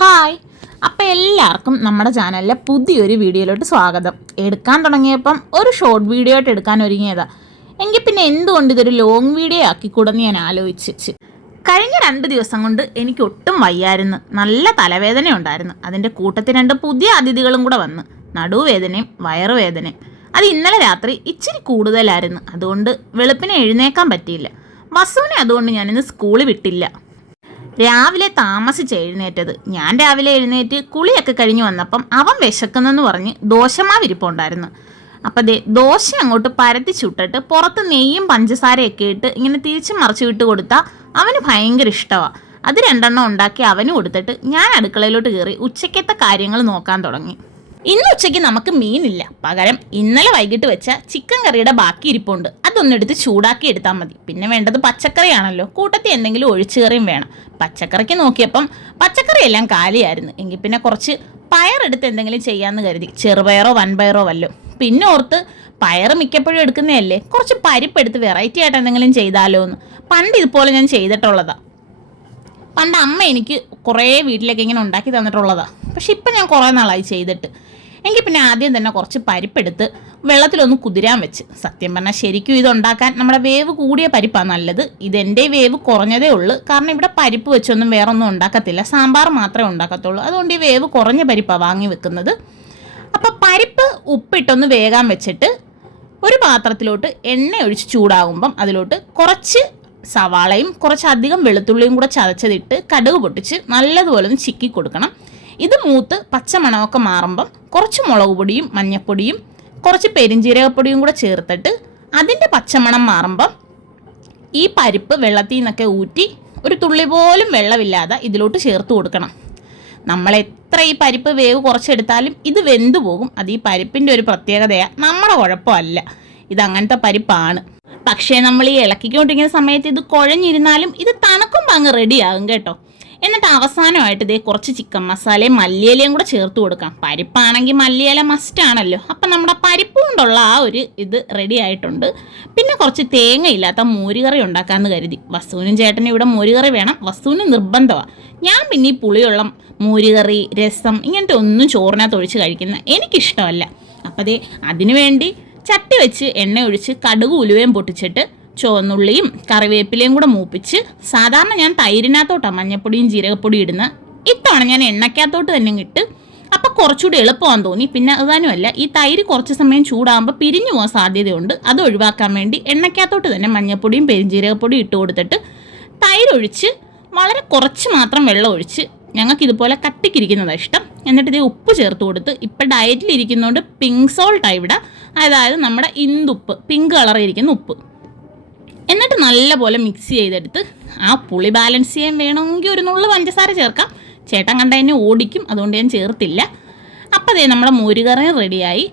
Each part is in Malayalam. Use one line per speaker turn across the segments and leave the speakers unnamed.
ഹായ്. അപ്പം എല്ലാവർക്കും നമ്മുടെ ചാനലിലെ പുതിയൊരു വീഡിയോയിലോട്ട് സ്വാഗതം. എടുക്കാൻ തുടങ്ങിയപ്പം ഒരു ഷോർട്ട് വീഡിയോ ആയിട്ട് എടുക്കാൻ ഒരുങ്ങിയതാ. എങ്കിൽ പിന്നെ എന്തുകൊണ്ട് ഇതൊരു ലോങ് വീഡിയോ ആക്കിക്കൂടെന്ന് ഞാൻ ആലോചിച്ച്. കഴിഞ്ഞ രണ്ട് ദിവസം കൊണ്ട് എനിക്ക് ഒട്ടും വയ്യായിരുന്നു. നല്ല തലവേദന ഉണ്ടായിരുന്നു. അതിന്റെ കൂട്ടത്തിൽ രണ്ട് പുതിയ അതിഥികളും കൂടെ വന്ന്. നടുവേദനയും വയറുവേദനയും. അത് ഇന്നലെ രാത്രി ഇച്ചിരി കൂടുതലായിരുന്നു. അതുകൊണ്ട് വെളുപ്പിനെ എഴുന്നേക്കാൻ പറ്റിയില്ല. വസുവിനെ അതുകൊണ്ട് ഞാനിന്ന് സ്കൂളിൽ വിട്ടില്ല. രാവിലെ താമസിച്ച് എഴുന്നേറ്റത് ഞാൻ രാവിലെ എഴുന്നേറ്റ് കുളിയൊക്കെ കഴിഞ്ഞ് വന്നപ്പം അവൻ വിശക്കുന്നെന്ന് പറഞ്ഞ് ദോശമാവിരിപ്പുണ്ടായിരുന്നു. അപ്പം ദേ ദോശ അങ്ങോട്ട് പരത്തി ചുട്ടിട്ട് പുറത്ത് നെയ്യും പഞ്ചസാരയൊക്കെ ഇട്ട് ഇങ്ങനെ തിരിച്ചു മറിച്ച് വിട്ട് കൊടുത്താൽ അവന് ഭയങ്കര ഇഷ്ടമാണ് അത് രണ്ടെണ്ണം ഉണ്ടാക്കി അവന് കൊടുത്തിട്ട് ഞാൻ അടുക്കളയിലോട്ട് കയറി ഉച്ചക്കത്തെ കാര്യങ്ങൾ നോക്കാൻ തുടങ്ങി. ഇന്ന് ഉച്ചയ്ക്ക് നമുക്ക് മീനില്ല. പകരം ഇന്നലെ വൈകിട്ട് വെച്ച ചിക്കൻ കറിയുടെ ബാക്കി ഇരിപ്പുണ്ട്. അതൊന്നെടുത്ത് ചൂടാക്കി എടുത്താൽ മതി. പിന്നെ വേണ്ടത് പച്ചക്കറിയാണല്ലോ. കൂട്ടത്തിൽ എന്തെങ്കിലും ഒഴിച്ചുകറിയും വേണം. പച്ചക്കറിക്ക് നോക്കിയപ്പം പച്ചക്കറിയെല്ലാം കാലിയായിരുന്നു. എങ്കിൽ പിന്നെ കുറച്ച് പയറെടുത്ത് എന്തെങ്കിലും ചെയ്യാമെന്ന് കരുതി. ചെറുപയറോ വൻപയറോ വല്ലോ പിന്നെ ഓർത്ത് പയർ മിക്കപ്പോഴും എടുക്കുന്നതല്ലേ? കുറച്ച് പരിപ്പെടുത്ത് വെറൈറ്റി ആയിട്ട് എന്തെങ്കിലും ചെയ്താലോ എന്ന് പണ്ട് ഇതുപോലെ ഞാൻ ചെയ്തിട്ടുള്ളതാണ് പണ്ട് അമ്മ എനിക്ക് കുറേ വീട്ടിലേക്ക് ഇങ്ങനെ ഉണ്ടാക്കി തന്നിട്ടുള്ളതാണ് പക്ഷെ ഇപ്പം ഞാൻ കുറേ നാളായി ചെയ്തിട്ട്. എങ്കിൽ പിന്നെ ആദ്യം തന്നെ കുറച്ച് പരിപ്പെടുത്ത് വെള്ളത്തിലൊന്ന് കുതിരാൻ വെച്ച്. സത്യം പറഞ്ഞാൽ ശരിക്കും ഇതുണ്ടാക്കാൻ നമ്മുടെ വേവ് കൂടിയ പരിപ്പാണ് നല്ലത്. ഇതെന്റെ വേവ് കുറഞ്ഞതേ ഉള്ളൂ. കാരണം ഇവിടെ പരിപ്പ് വെച്ചൊന്നും വേറെ ഒന്നും ഉണ്ടാക്കത്തില്ല. സാമ്പാർ മാത്രമേ ഉണ്ടാക്കത്തുള്ളൂ. അതുകൊണ്ട് ഈ വേവ് കുറഞ്ഞ പരിപ്പാണ് വാങ്ങി വെക്കുന്നത്. അപ്പോൾ പരിപ്പ് ഉപ്പിട്ടൊന്ന് വേകാൻ വെച്ചിട്ട് ഒരു പാത്രത്തിലോട്ട് എണ്ണ ഒഴിച്ച് ചൂടാകുമ്പം അതിലോട്ട് കുറച്ച് സവാളയും കുറച്ചധികം വെളുത്തുള്ളിയും കൂടെ ചതച്ചതിട്ട് കടുക് പൊട്ടിച്ച് നല്ലതുപോലെ ഒന്ന് ചിക്കി കൊടുക്കണം. ഇത് മൂത്ത് പച്ചമണമൊക്കെ മാറുമ്പം കുറച്ച് മുളക് പൊടിയും മഞ്ഞൾപ്പൊടിയും കുറച്ച് പെരിഞ്ജീരകപ്പൊടിയും കൂടെ ചേർത്തിട്ട് അതിന്റെ പച്ചമണം മാറുമ്പം ഈ പരിപ്പ് വെള്ളത്തിൽ നിന്നൊക്കെ ഊറ്റി ഒരു തുള്ളി പോലും വെള്ളമില്ലാതെ ഇതിലോട്ട് ചേർത്ത് കൊടുക്കണം. നമ്മൾ എത്ര ഈ പരിപ്പ് വേവ് കുറച്ചെടുത്താലും ഇത് വെന്തു പോകും. അത് ഈ പരിപ്പിന്റെ ഒരു പ്രത്യേകതയാണ് നമ്മുടെ കുഴപ്പമല്ല. ഇത് അങ്ങനത്തെ പരിപ്പാണ്. പക്ഷേ നമ്മൾ ഈ ഇളക്കിക്കൊണ്ടിരിക്കുന്ന സമയത്ത് ഇത് കുഴഞ്ഞിരുന്നാലും ഇത് തണുക്കുമ്പോൾ അങ്ങ് റെഡിയാകും കേട്ടോ. എന്നിട്ട് അവസാനമായിട്ട് ഇതേ കുറച്ച് ചിക്കൻ മസാലയും മല്ലിയിലയും കൂടെ ചേർത്ത് കൊടുക്കാം. പരിപ്പാണെങ്കിൽ മല്ലിയില മസ്റ്റ് ആണല്ലോ. അപ്പം നമ്മുടെ പരിപ്പ് കൊണ്ടുള്ള ആ ഒരു ഇത് റെഡി ആയിട്ടുണ്ട്. പിന്നെ കുറച്ച് തേങ്ങ ഇല്ലാത്ത മോരുകറി ഉണ്ടാക്കാമെന്ന് കരുതി. വസുവിനും ചേട്ടനും ഇവിടെ മോരുകറി വേണം. വസുവിന് നിർബന്ധമാണ് ഞാൻ പിന്നെ ഈ പുളിയുള്ള മോരുകറി രസം ഇങ്ങനത്തെ ഒന്നും ചോറിനകത്ത് ഒഴിച്ച് കഴിക്കുന്ന എനിക്കിഷ്ടമല്ല. അപ്പം അതേ അതിനു വേണ്ടി ചട്ടി വെച്ച് എണ്ണ ഒഴിച്ച് കടുക് ഉലുവയും പൊട്ടിച്ചിട്ട് ചുവന്നുള്ളിയും കറിവേപ്പിലയും കൂടെ മൂപ്പിച്ച് സാധാരണ ഞാൻ തൈരിനകത്തോട്ടാണ് മഞ്ഞപ്പൊടിയും ജീരകപ്പൊടിയും ഇടുന്നത് ഇത്തവണ ഞാൻ എണ്ണയ്ക്കകത്തോട്ട് തന്നെ ഇട്ട് അപ്പം കുറച്ചുകൂടി എളുപ്പമാണെന്ന് തോന്നി. പിന്നെ അതാനുമല്ല ഈ തൈര് കുറച്ച് സമയം ചൂടാകുമ്പോൾ പിരിഞ്ഞു പോകാൻ സാധ്യതയുണ്ട്. അത് ഒഴിവാക്കാൻ വേണ്ടി എണ്ണയ്ക്കകത്തോട്ട് തന്നെ മഞ്ഞപ്പൊടിയും പെരിഞ്ജീരകപ്പൊടിയും ഇട്ട് കൊടുത്തിട്ട് തൈരൊഴിച്ച് വളരെ കുറച്ച് മാത്രം വെള്ളം ഒഴിച്ച് ഞങ്ങൾക്ക് ഇതുപോലെ കട്ടിക്കിരിക്കുന്നതാണ് ഇഷ്ടം. എന്നിട്ട് ഇത് ഉപ്പ് ചേർത്ത് കൊടുത്ത് ഇപ്പം ഡയറ്റിലിരിക്കുന്നതുകൊണ്ട് പിങ്ക് സോൾട്ടാണ് ഇവിടെ. അതായത് നമ്മുടെ ഇന്ദുപ്പ് പിങ്ക് കളറിൽ ഇരിക്കുന്ന ഉപ്പ്. എന്നിട്ട് നല്ലപോലെ മിക്സ് ചെയ്തെടുത്ത് ആ പുളി ബാലൻസ് ചെയ്യാൻ വേണമെങ്കിൽ ഒരു നുള്ളു പഞ്ചസാര ചേർക്കാം. ചേട്ടൻ കണ്ട എന്നെ ഓടിക്കും അതുകൊണ്ട് ഞാൻ ചേർത്തില്ല. അപ്പോൾ അതേ നമ്മുടെ മോരുകറിയും റെഡിയായി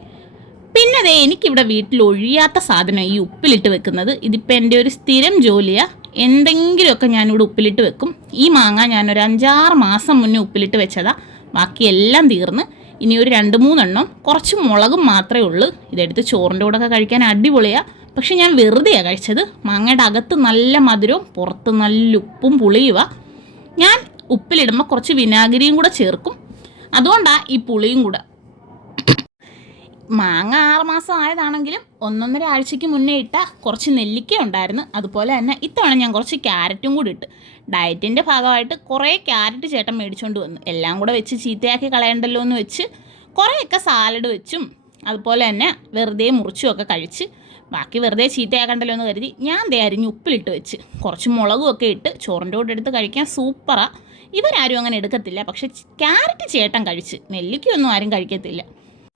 പിന്നെ അതേ എനിക്കിവിടെ വീട്ടിൽ ഒഴിയാത്ത സാധനം ഈ ഉപ്പിലിട്ട് വെക്കുന്നത്. ഇതിപ്പോൾ എന്റെ ഒരു സ്ഥിരം ജോലിയാണ് എന്തെങ്കിലുമൊക്കെ ഞാനിവിടെ ഉപ്പിലിട്ട് വെക്കും. ഈ മാങ്ങ ഞാനൊരു അഞ്ചാറ് മാസം മുന്നേ ഉപ്പിലിട്ട് വെച്ചതാണ് ബാക്കി എല്ലാം തീർന്ന്. ഇനി ഒരു രണ്ട് മൂന്നെണ്ണം. കുറച്ച് മുളകും മാത്രമേ ഉള്ളൂ. ഇതെടുത്ത് ചോറിന്റെ കൂടെ ഒക്കെ കഴിക്കാൻ അടിപൊളിയാണ് പക്ഷെ ഞാൻ വെറുതെയാണ് കഴിച്ചത്. മാങ്ങയുടെ അകത്ത് നല്ല മധുരവും പുറത്ത് നല്ല ഉപ്പും പുളിയുക ഞാൻ ഉപ്പിലിടുമ്പോൾ കുറച്ച് വിനാഗിരിയും കൂടെ ചേർക്കും. അതുകൊണ്ടാണ് ഈ പുളിയും കൂടെ. മാങ്ങ ആറുമാസം ആയതാണെങ്കിലും ഒന്നൊന്നര ആഴ്ചയ്ക്ക് മുന്നേ ഇട്ട കുറച്ച് നെല്ലിക്ക ഉണ്ടായിരുന്നു. അതുപോലെ തന്നെ ഇത്തവണ ഞാൻ കുറച്ച് ക്യാരറ്റും കൂടി ഇട്ട്. ഡയറ്റിന്റെ ഭാഗമായിട്ട് കുറേ ക്യാരറ്റ് ചേട്ടൻ മേടിച്ചുകൊണ്ട് വന്നു. എല്ലാം കൂടെ വെച്ച് ചീത്തയാക്കി കളയണ്ടല്ലോ എന്ന് വെച്ച് കുറേയൊക്കെ സാലഡ് വെച്ചും അതുപോലെ തന്നെ വെറുതെ മുറിച്ചും ഒക്കെ കഴിച്ച് ബാക്കി വെറുതെ ചീത്തയാക്കണ്ടല്ലോ എന്ന് കരുതി ഞാൻ ദേ അരിഞ്ഞ് ഉപ്പിലിട്ട് വെച്ച് കുറച്ച് മുളകും ഒക്കെ ഇട്ട് ചോറിന്റെ കൂടെ എടുത്ത് കഴിക്കാൻ സൂപ്പറാണ് ഇവരാരും അങ്ങനെ എടുക്കത്തില്ല പക്ഷെ ക്യാരറ്റ് ചേട്ടൻ കഴിച്ച് നെല്ലിക്കൊന്നും ആരും കഴിക്കത്തില്ല.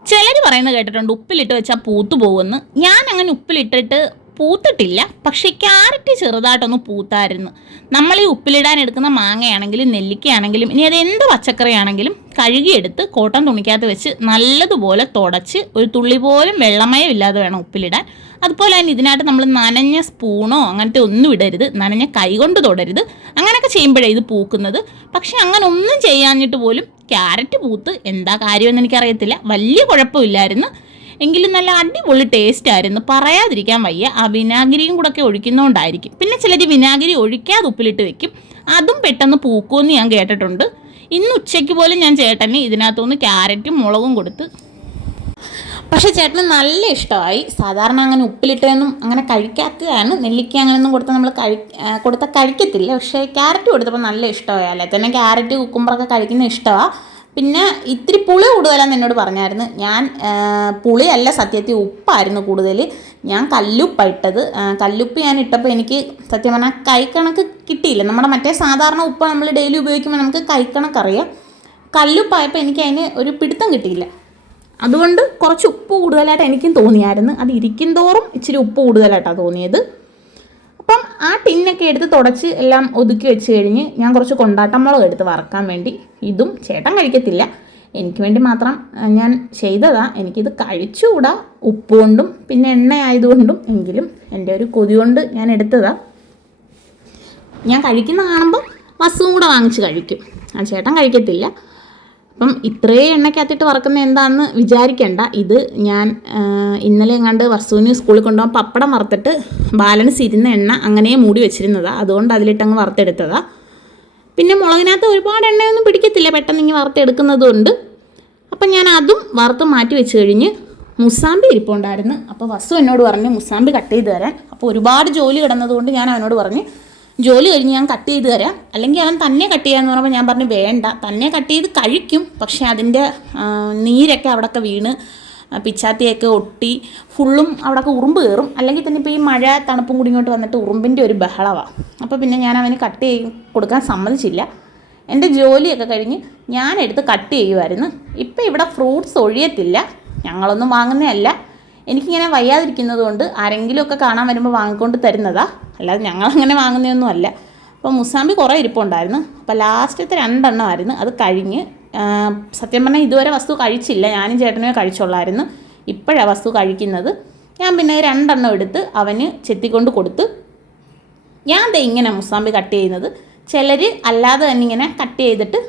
ചിലർ പറയുന്നത് കേട്ടിട്ടുണ്ട് ഉപ്പിലിട്ട് വെച്ചാൽ പൂത്തു പോകുമെന്ന്. ഞാൻ അങ്ങനെ ഉപ്പിലിട്ടിട്ട് പൂത്തിട്ടില്ല. പക്ഷേ ക്യാരറ്റ് ചെറുതായിട്ടൊന്ന് പൂത്തായിരുന്നു. നമ്മൾ ഈ ഉപ്പിലിടാൻ എടുക്കുന്ന മാങ്ങയാണെങ്കിലും നെല്ലിക്കയാണെങ്കിലും ഇനി അത് എന്ത് പച്ചക്കറിയാണെങ്കിലും കഴുകിയെടുത്ത് കോട്ടൺ തുണിക്കകത്ത് വെച്ച് നല്ലതുപോലെ തുടച്ച് ഒരു തുള്ളി പോലും വെള്ളമയം ഇല്ലാതെ വേണം ഉപ്പിലിടാൻ. അതുപോലെ തന്നെ ഇതിനകത്ത് നമ്മൾ നനഞ്ഞ സ്പൂണോ അങ്ങനത്തെ ഒന്നും ഇടരുത്. നനഞ്ഞ കൈ കൊണ്ട് തൊടരുത്. അങ്ങനെയൊക്കെ ചെയ്യുമ്പോഴേ ഇത് പൂക്കുന്നത്. പക്ഷെ അങ്ങനെ ഒന്നും ചെയ്യാഞ്ഞിട്ട് പോലും ക്യാരറ്റ് പൂത്ത് എന്താ കാര്യമെന്ന് എനിക്കറിയത്തില്ല. വലിയ കുഴപ്പമില്ലായിരുന്നു. എങ്കിലും നല്ല അടിപൊളി ടേസ്റ്റ് ആയിരുന്നു. പറയാതിരിക്കാൻ വയ്യ. ആ വിനാഗിരിയും കൂടെ ഒക്കെ ഒഴിക്കുന്നതുകൊണ്ടായിരിക്കും പിന്നെ ചിലർ വിനാഗിരി ഒഴിക്കാതെ ഉപ്പിലിട്ട് വെക്കും. അതും പെട്ടെന്ന് പൂക്കുമെന്ന് ഞാൻ കേട്ടിട്ടുണ്ട്. ഇന്ന് ഉച്ചയ്ക്ക് പോലും ഞാൻ ചേട്ടന് ഇതിനകത്തുനിന്ന് ക്യാരറ്റും മുളകും കൊടുത്ത് പക്ഷേ ചേട്ടന് നല്ല ഇഷ്ടമായി. സാധാരണ അങ്ങനെ ഉപ്പിലിട്ടതൊന്നും അങ്ങനെ കഴിക്കാത്തതാണ്. നെല്ലിക്ക അങ്ങനെയൊന്നും കൊടുത്താൽ നമ്മൾ കഴി കൊടുത്താൽ കഴിക്കത്തില്ല. പക്ഷേ ക്യാരറ്റ് കൊടുത്തപ്പോൾ നല്ല ഇഷ്ടമായി. അല്ലെ? തന്നെ ക്യാരറ്റ് കുക്കുമ്പറൊക്കെ കഴിക്കുന്ന ഇഷ്ടമാണ് പിന്നെ ഇത്തിരി പുളി കൂടുതലാന്ന് എന്നോട് പറഞ്ഞായിരുന്നു. ഞാൻ പുളിയല്ല സത്യത്തിൽ ഉപ്പായിരുന്നു കൂടുതൽ ഞാൻ കല്ലുപ്പ ഇട്ടത് കല്ലുപ്പ് ഞാൻ ഇട്ടപ്പോൾ എനിക്ക് സത്യം പറഞ്ഞാൽ കൈക്കണക്ക് കിട്ടിയില്ല. നമ്മുടെ മറ്റേ സാധാരണ ഉപ്പ് നമ്മൾ ഡെയിലി ഉപയോഗിക്കുമ്പോൾ നമുക്ക് കൈക്കണക്കറിയാം കല്ലുപ്പായപ്പോൾ എനിക്ക് അതിന് ഒരു പിടുത്തം കിട്ടിയില്ല. അതുകൊണ്ട് കുറച്ച് ഉപ്പ് കൂടുതലായിട്ട് എനിക്കും തോന്നിയായിരുന്നു. അത് ഇരിക്കും തോറും ഇച്ചിരി ഉപ്പ് കൂടുതലായിട്ടാണ് തോന്നിയത്. അപ്പം ആ ടിന്നൊക്കെ എടുത്ത് തുടച്ച് എല്ലാം ഒതുക്കി വെച്ച് കഴിഞ്ഞ് ഞാൻ കുറച്ച് കൊണ്ടാട്ടമുളക് എടുത്ത് വറക്കാൻ വേണ്ടി ഇതും ചേട്ടൻ കഴിക്കത്തില്ല. എനിക്ക് വേണ്ടി മാത്രം ഞാൻ ചെയ്തതാ. എനിക്കിത് കഴിച്ചുകൂടാ. ഉപ്പ് കൊണ്ടും പിന്നെ എണ്ണ ആയതുകൊണ്ടും എങ്കിലും എന്റെ ഒരു കൊതി കൊണ്ട് ഞാൻ എടുത്തതാ. ഞാൻ കഴിക്കുന്ന കാണുമ്പോൾ വസ്തുവും കൂടെ വാങ്ങിച്ച് കഴിക്കും. ആ ചേട്ടൻ കഴിക്കത്തില്ല. അപ്പം ഇത്രയും എണ്ണയ്ക്കകത്തിട്ട് വറക്കുന്ന എന്താണെന്ന് വിചാരിക്കേണ്ട. ഇത് ഞാൻ ഇന്നലെ എങ്ങാണ്ട് വസ്തുവിന് സ്കൂളിൽ കൊണ്ടുപോകാൻ പപ്പടം വറുത്തിട്ട് ബാലൻസ് ഇരുന്ന എണ്ണ അങ്ങനെ മൂടി വെച്ചിരുന്നതാണ് അതുകൊണ്ട് അതിലിട്ടങ്ങ് വറുത്തെടുത്തതാണ് പിന്നെ മുളകിനകത്ത് ഒരുപാട് എണ്ണയൊന്നും പിടിക്കത്തില്ല. പെട്ടെന്ന് ഇങ്ങനെ വറുത്തെടുക്കുന്നതുകൊണ്ട് അപ്പം ഞാൻ അതും വറുത്ത് മാറ്റി വെച്ച് കഴിഞ്ഞ് മുസാമ്പി ഇരിപ്പുണ്ടായിരുന്നു. അപ്പോൾ വസ്തു എന്നോട് പറഞ്ഞ് മുസാമ്പി കട്ട് ചെയ്ത് തരാൻ. അപ്പോൾ ഒരുപാട് ജോലി കിടന്നതുകൊണ്ട് ഞാൻ അവനോട് പറഞ്ഞ് ജോലി കഴിഞ്ഞ് ഞാൻ കട്ട് ചെയ്ത് തരാം. അല്ലെങ്കിൽ അവൻ തന്നെ കട്ട് ചെയ്യാന്ന് പറയുമ്പോൾ ഞാൻ പറഞ്ഞു വേണ്ട. തന്നെ കട്ട് ചെയ്ത് കഴിക്കും. പക്ഷെ അതിന്റെ നീരൊക്കെ അവിടെയൊക്കെ വീണ് പിച്ചാത്തിയൊക്കെ ഒട്ടി ഫുള്ളും അവിടെയൊക്കെ ഉറുമ്പ് കയറും അല്ലെങ്കിൽ തന്നെ ഇപ്പോൾ ഈ മഴ തണുപ്പും കൂടി ഇങ്ങോട്ട് വന്നിട്ട് ഉറുമ്പിന്റെ ഒരു ബഹളമാണ് അപ്പോൾ പിന്നെ ഞാൻ അവന് കട്ട് ചെയ്ത് കൊടുക്കാൻ സമ്മതിച്ചില്ല. എന്റെ ജോലിയൊക്കെ കഴിഞ്ഞ് ഞാൻ എടുത്ത് കട്ട് ചെയ്യുമായിരുന്നു ഇപ്പം ഇവിടെ ഫ്രൂട്ട്സ് ഒഴിയത്തില്ല. ഞങ്ങളൊന്നും വാങ്ങുന്നതല്ല. എനിക്കിങ്ങനെ വയ്യാതിരിക്കുന്നത് കൊണ്ട് ആരെങ്കിലുമൊക്കെ കാണാൻ വരുമ്പോൾ വാങ്ങിക്കൊണ്ട് തരുന്നതാ. അല്ലാതെ ഞങ്ങളങ്ങനെ വാങ്ങുന്നതൊന്നും അല്ല അപ്പോൾ മുസാമ്പി കുറേ ഇരിപ്പുണ്ടായിരുന്നു. അപ്പോൾ ലാസ്റ്റത്തെ രണ്ടെണ്ണമായിരുന്നു അത് കഴിഞ്ഞ് സത്യം പറഞ്ഞാൽ ഇതുവരെ വസ്തു കഴിച്ചില്ല. ഞാനും ചേട്ടനുമേ കഴിച്ചുള്ളായിരുന്നു. ഇപ്പോഴാണ് വസ്തു കഴിക്കുന്നത്. ഞാൻ പിന്നെ രണ്ടെണ്ണം എടുത്ത് അവന് ചെത്തിക്കൊണ്ട് കൊടുത്ത് ഞാൻ ദേ ഇങ്ങനെ മുസാമ്പി കട്ട് ചെയ്യുന്നത്. ചിലർ അല്ലാതെ തന്നെ ഇങ്ങനെ കട്ട് ചെയ്തിട്ട്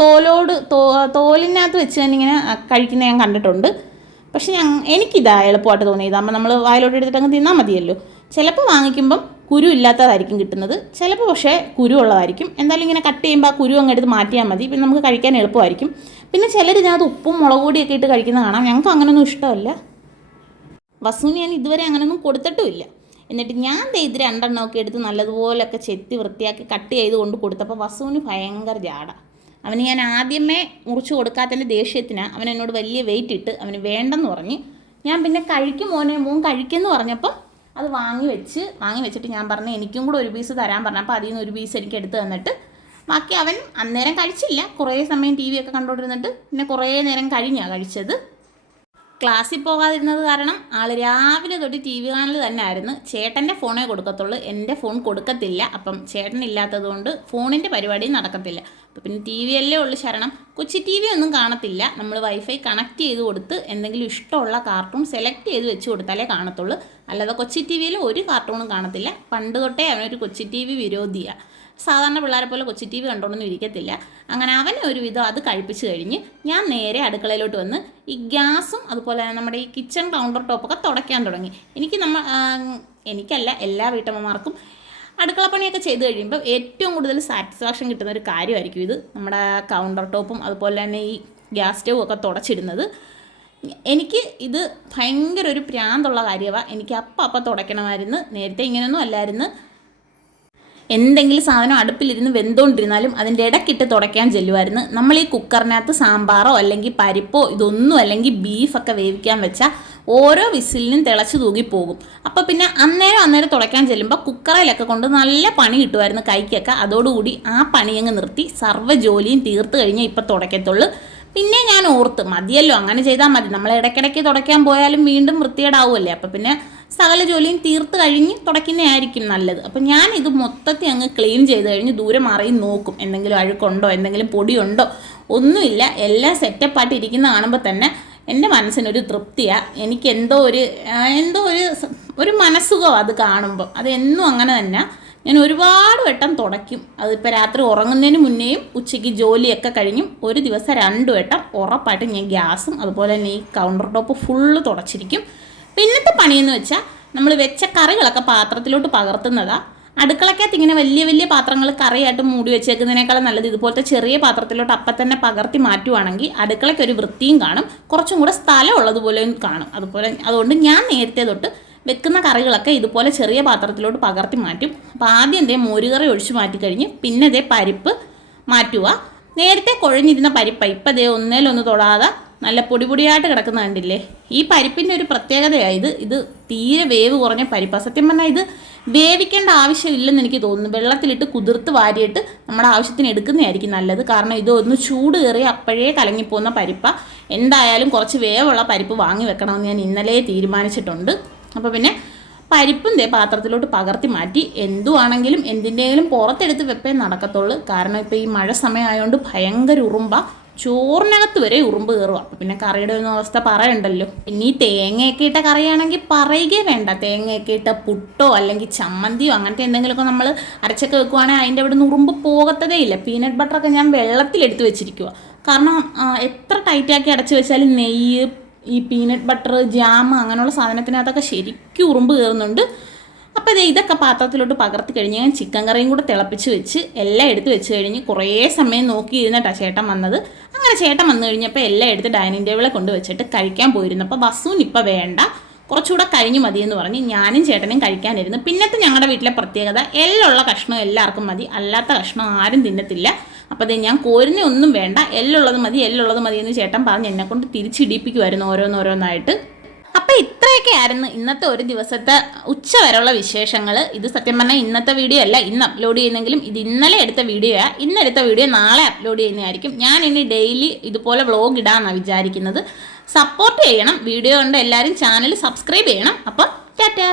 തോലോട് തോ തോലിനകത്ത് വെച്ച് തന്നെ ഇങ്ങനെ കഴിക്കുന്ന ഞാൻ കണ്ടിട്ടുണ്ട്. പക്ഷെ ഞാൻ എനിക്കിതാ എളുപ്പമായിട്ട് തോന്നിയത്. അമ്മ നമ്മൾ വായിലോട്ട് എടുത്തിട്ട് അങ്ങ് തിന്നാൽ മതിയല്ലോ. ചിലപ്പോൾ വാങ്ങിക്കുമ്പം കുരു ഇല്ലാത്തതായിരിക്കും കിട്ടുന്നത്. ചിലപ്പോൾ പക്ഷേ കുരു ഉള്ളതായിരിക്കും. എന്തായാലും ഇങ്ങനെ കട്ട് ചെയ്യുമ്പോൾ ആ കുരു അങ്ങ് എടുത്ത് മാറ്റിയാൽ മതി. പിന്നെ നമുക്ക് കഴിക്കാൻ എളുപ്പമായിരിക്കും. പിന്നെ ചിലർ ഇതിനകത്ത് ഉപ്പും മുളക് പൊടിയൊക്കെ ഇട്ട് കഴിക്കുന്നത് കാണാം. ഞങ്ങൾക്ക് അങ്ങനൊന്നും ഇഷ്ടമല്ല. വസുവിന് ഞാൻ ഇതുവരെ അങ്ങനെയൊന്നും കൊടുത്തിട്ടുമില്ല. എന്നിട്ട് ഞാൻ ഇത് രണ്ടെണ്ണമൊക്കെ എടുത്ത് നല്ലതുപോലൊക്കെ ചെത്തി വൃത്തിയാക്കി കട്ട് ചെയ്ത് കൊണ്ട് കൊടുത്തപ്പോൾ വസുവിന് ഭയങ്കര ജാട. അവന് ഞാൻ ആദ്യമേ മുറിച്ച് കൊടുക്കാത്തതിന്റെ ദേഷ്യത്തിനാണ് അവൻ എന്നോട് വലിയ വെയിറ്റ് ഇട്ട് അവന് വേണ്ടെന്ന് പറഞ്ഞ് ഞാൻ പിന്നെ കഴിക്കും മോനെ മോൻ കഴിക്കുമെന്ന് പറഞ്ഞപ്പോൾ അത് വാങ്ങി വെച്ച് വാങ്ങി വെച്ചിട്ട് ഞാൻ പറഞ്ഞു എനിക്കും കൂടെ ഒരു പീസ് തരാൻ പറഞ്ഞു. അപ്പോൾ അതിൽ നിന്ന് ഒരു പീസ് എനിക്ക് എടുത്ത് തന്നിട്ട് ബാക്കി അവൻ അന്നേരം കഴിച്ചില്ല. കുറേ സമയം ടി വി ഒക്കെ കണ്ടുകൊണ്ടിരുന്നിട്ട് പിന്നെ കുറേ നേരം കഴിഞ്ഞാണ് കഴിച്ചത്. ക്ലാസ്സിൽ പോകാതിരുന്നത് കാരണം ആൾ രാവിലെ തൊട്ട് ടി വി കാണൽ തന്നെ ആയിരുന്നു ചേട്ടന്റെ ഫോണേ കൊടുക്കത്തുള്ളൂ. എന്റെ ഫോൺ കൊടുക്കത്തില്ല. അപ്പം ചേട്ടൻ ഇല്ലാത്തത് കൊണ്ട് ഫോണിന്റെ പരിപാടി നടക്കത്തില്ല. അപ്പം പിന്നെ ടി വി അല്ലേ ഉള്ളു ശരണം. കൊച്ചി ടി വി ഒന്നും കാണത്തില്ല. നമ്മൾ വൈഫൈ കണക്ട് ചെയ്ത് കൊടുത്ത് എന്തെങ്കിലും ഇഷ്ടമുള്ള കാർട്ടൂൺ സെലക്ട് ചെയ്ത് വെച്ച് കൊടുത്താലേ കാണത്തുള്ളൂ. അല്ലാതെ കൊച്ചി ടി വിയിൽ ഒരു കാർട്ടൂണും കാണത്തില്ല. പണ്ട് തൊട്ടേ അവനൊരു കൊച്ചി ടി വി വിരോധിയാണ് സാധാരണ പിള്ളേരെ പോലെ കൊച്ചു ടി വി കണ്ടോണ്ടൊന്നും ഇരിക്കത്തില്ല. അങ്ങനെ അവനെ ഒരു വിധം അത് കഴിപ്പിച്ച് കഴിഞ്ഞ് ഞാൻ നേരെ അടുക്കളയിലോട്ട് വന്ന് ഈ ഗ്യാസും അതുപോലെ നമ്മുടെ ഈ കിച്ചൺ കൗണ്ടർ ടോപ്പൊക്കെ തുടയ്ക്കാൻ തുടങ്ങി. എനിക്ക് നമ്മൾ എനിക്കല്ല എല്ലാ വീട്ടമ്മമാർക്കും അടുക്കളപ്പണിയൊക്കെ ചെയ്ത് കഴിയുമ്പോൾ ഏറ്റവും കൂടുതൽ സാറ്റിസ്ഫാക്ഷൻ കിട്ടുന്ന ഒരു കാര്യമായിരിക്കും ഇത്. നമ്മുടെ കൗണ്ടർ ടോപ്പും അതുപോലെ തന്നെ ഈ ഗ്യാസ് സ്റ്റവും ഒക്കെ തുടച്ചിടുന്നത്. എനിക്ക് ഇത് ഭയങ്കര ഒരു പ്രാന്തുള്ള കാര്യമാണ് എനിക്ക് അപ്പം അപ്പം തുടയ്ക്കണമായിരുന്നു നേരത്തെ ഇങ്ങനെയൊന്നും അല്ലായിരുന്നു. എന്തെങ്കിലും സാധനം അടുപ്പിലിരുന്ന് വെന്തുകൊണ്ടിരുന്നാലും അതിന്റെ ഇടക്കിട്ട് തുടയ്ക്കാൻ ചെല്ലുമായിരുന്നു. നമ്മൾ ഈ കുക്കറിനകത്ത് സാമ്പാറോ അല്ലെങ്കിൽ പരിപ്പോ ഇതൊന്നും അല്ലെങ്കിൽ ബീഫൊക്കെ വേവിക്കാൻ വെച്ചാൽ ഓരോ വിസിലിനും തിളച്ച് പോകും. അപ്പോൾ പിന്നെ അന്നേരം അന്നേരം തുടയ്ക്കാൻ ചെല്ലുമ്പോൾ കുക്കറിലൊക്കെ കൊണ്ട് നല്ല പണി കിട്ടുമായിരുന്നു കൈക്കൊക്കെ. അതോടുകൂടി ആ പണിയങ്ങ് നിർത്തി. സർവ ജോലിയും തീർത്ത് കഴിഞ്ഞാൽ ഇപ്പം തുടയ്ക്കത്തുള്ളൂ പിന്നെ ഞാൻ ഓർത്ത് മതിയല്ലോ അങ്ങനെ ചെയ്താൽ മതി. നമ്മൾ ഇടയ്ക്കിടയ്ക്ക് തുടയ്ക്കാൻ പോയാലും വീണ്ടും വൃത്തികേടാവുമല്ലേ? അപ്പം പിന്നെ സകല ജോലിയും തീർത്ത് കഴിഞ്ഞ് തുടയ്ക്കുന്നതായിരിക്കും നല്ലത്. അപ്പം ഞാൻ ഇത് മൊത്തത്തിൽ അങ്ങ് ക്ലീൻ ചെയ്ത് കഴിഞ്ഞ് ദൂരെ മാറി നോക്കും. എന്തെങ്കിലും അഴുക്കുണ്ടോ? എന്തെങ്കിലും പൊടിയുണ്ടോ? ഒന്നുമില്ല. എല്ലാം സെറ്റപ്പായിട്ട് ഇരിക്കുന്ന കാണുമ്പോൾ തന്നെ എന്റെ മനസ്സിനൊരു തൃപ്തിയാണ് എനിക്ക് എന്തോ ഒരു എന്തോ ഒരു ഒരു മനസ്സുഖമാണ് അത് കാണുമ്പോൾ അത് എന്നും അങ്ങനെ തന്നെ. ഞാൻ ഒരുപാട് വട്ടം തുടയ്ക്കും. അതിപ്പോൾ രാത്രി ഉറങ്ങുന്നതിന് മുന്നേയും ഉച്ചയ്ക്ക് ജോലിയൊക്കെ കഴിഞ്ഞും ഒരു ദിവസം രണ്ട് വട്ടം ഉറപ്പായിട്ട് ഞാൻ ഗ്യാസും അതുപോലെ തന്നെ ഈ കൗണ്ടർ ടോപ്പ് ഫുള്ള് തുടച്ചിരിക്കും. പിന്നത്തെ പണിയെന്ന് വെച്ചാൽ നമ്മൾ വെച്ച കറികളൊക്കെ പാത്രത്തിലോട്ട് പകർത്തുന്നതാണ് അടുക്കളക്കകത്ത് ഇങ്ങനെ വലിയ വലിയ പാത്രങ്ങൾ കറിയായിട്ട് മൂടി വെച്ചേക്കുന്നതിനേക്കാളും നല്ലത് ഇതുപോലത്തെ ചെറിയ പാത്രത്തിലോട്ട് അപ്പം തന്നെ പകർത്തി മാറ്റുവാണെങ്കിൽ അടുക്കളയ്ക്ക് ഒരു വൃത്തിയും കാണും. കുറച്ചും കൂടെ സ്ഥലം ഉള്ളതുപോലെയും കാണും. അതുപോലെ അതുകൊണ്ട് ഞാൻ നേരത്തെ തൊട്ട് വെക്കുന്ന കറികളൊക്കെ ഇതുപോലെ ചെറിയ പാത്രത്തിലോട്ട് പകർത്തി മാറ്റും. അപ്പോൾ ആദ്യം എന്തേ മോരുകറി ഒഴിച്ച് മാറ്റിക്കഴിഞ്ഞ് പിന്നെ ഇതേ പരിപ്പ് മാറ്റുക നേരത്തെ കുഴഞ്ഞിരുന്ന പരിപ്പ്. ഇപ്പം ദേ ഒന്നേലൊന്ന് തൊടാതെ നല്ല പൊടി പൊടിയായിട്ട് കിടക്കുന്ന കണ്ടില്ലേ? ഈ പരിപ്പിന്റെ ഒരു പ്രത്യേകതയായത് ഇത്. തീരെ വേവ് കുറഞ്ഞ പരിപ്പാണ് സത്യം പറഞ്ഞാൽ ഇത് വേവിക്കേണ്ട ആവശ്യമില്ലെന്ന് എനിക്ക് തോന്നുന്നു. വെള്ളത്തിലിട്ട് കുതിർത്ത് വാരിയിട്ട് നമ്മുടെ ആവശ്യത്തിന് എടുക്കുന്നതായിരിക്കും നല്ലത്. കാരണം ഇത് ഒന്ന് ചൂട് കയറി അപ്പോഴേ കലങ്ങിപ്പോകുന്ന പരിപ്പ. എന്തായാലും കുറച്ച് വേവുള്ള പരിപ്പ് വാങ്ങി വെക്കണമെന്ന് ഞാൻ ഇന്നലെ തീരുമാനിച്ചിട്ടുണ്ട്. അപ്പോൾ പിന്നെ പരിപ്പും ദേ പാത്രത്തിലോട്ട് പകർത്തി മാറ്റി. എന്തുവാണെങ്കിലും എന്തിന്റെങ്കിലും പുറത്തെടുത്ത് വെപ്പേ നടക്കത്തുള്ളൂ. കാരണം ഇപ്പോൾ ഈ മഴ സമയമായതുകൊണ്ട് ഭയങ്കര ഉറുമ്പ. ചോറിനകത്ത് വരെ ഉറുമ്പ് കയറുക പിന്നെ കറിയുടെ ഒന്നും അവസ്ഥ പറയണ്ടല്ലോ. ഇനി തേങ്ങയൊക്കെ ഇട്ട കറിയാണെങ്കിൽ പറയുകയേ വേണ്ട. തേങ്ങയൊക്കെ ഇട്ട പുട്ടോ അല്ലെങ്കിൽ ചമ്മന്തിയോ അങ്ങനത്തെ എന്തെങ്കിലുമൊക്കെ നമ്മൾ അരച്ചൊക്കെ വെക്കുവാണെങ്കിൽ അതിന്റെ അവിടെ നിന്ന് ഉറുമ്പ് പോകത്തതേ ഇല്ല. പീനട്ട് ബട്ടറൊക്കെ ഞാൻ വെള്ളത്തിലെടുത്ത് വെച്ചിരിക്കുക കാരണം എത്ര ടൈറ്റാക്കി അടച്ച് വെച്ചാലും നെയ്യ് ഈ പീനട്ട് ബട്ടർ ജാം അങ്ങനെയുള്ള സാധനത്തിനകത്തൊക്കെ ശരിക്കും ഉറുമ്പ് കയറുന്നുണ്ട്. അപ്പോൾ ഇത് ഇതൊക്കെ പാത്രത്തിലോട്ട് പകർത്തി കഴിഞ്ഞ് ഞാൻ ചിക്കൻ കറിയും കൂടെ തിളപ്പിച്ച് വെച്ച് എല്ലാം എടുത്ത് വെച്ച് കഴിഞ്ഞ് കുറേ സമയം നോക്കിയിരുന്നിട്ടാണ് ചേട്ടൻ വന്നത്. അങ്ങനെ ചേട്ടൻ വന്നു കഴിഞ്ഞപ്പോൾ എല്ലാം എടുത്ത് ഡൈനിങ് ടേബിളെ കൊണ്ട് വെച്ചിട്ട് കഴിക്കാൻ പോയിരുന്നു. അപ്പോൾ ബസ്സും ഇപ്പം വേണ്ട. കുറച്ചുകൂടെ കഴിഞ്ഞ് മതിയെന്ന് പറഞ്ഞ് ഞാനും ചേട്ടനും കഴിക്കാനിരുന്നു. പിന്നത്തെ ഞങ്ങളുടെ വീട്ടിലെ പ്രത്യേകത എല്ലുള്ള കഷ്ണം എല്ലാവർക്കും മതി. അല്ലാത്ത കഷ്ണം ആരും തിന്നത്തില്ല. അപ്പോൾ ദേ ഞാൻ കോരിനെ ഒന്നും വേണ്ട. എല്ലുള്ളത് മതി എല്ലുള്ളത് മതി എന്ന് ചേട്ടൻ പറഞ്ഞ് എന്നെക്കൊണ്ട് തിരിച്ചിടിപ്പിക്കുമായിരുന്നു ഓരോന്നോരോന്നായിട്ട് അപ്പൊ ഇത്രയൊക്കെ ആയിരുന്നു ഇന്നത്തെ ഒരു ദിവസത്തെ ഉച്ച വരെയുള്ള വിശേഷങ്ങൾ ഇത് സത്യം പറഞ്ഞാൽ ഇന്നത്തെ വീഡിയോ അല്ല ഇന്ന് അപ്ലോഡ് ചെയ്യുന്നെങ്കിലും ഇത് ഇന്നലെ എടുത്ത വീഡിയോയാ ഇന്നെടുത്ത വീഡിയോ നാളെ അപ്ലോഡ് ചെയ്യുന്നതായിരിക്കും. ഞാൻ ഇനി ഡെയിലി ഇതുപോലെ വ്ളോഗ് ഇടാമെന്നാണ് വിചാരിക്കുന്നത്. സപ്പോർട്ട് ചെയ്യണം വീഡിയോ കണ്ട് എല്ലാവരും ചാനൽ സബ്സ്ക്രൈബ് ചെയ്യണം. അപ്പോൾ ടാറ്റാ.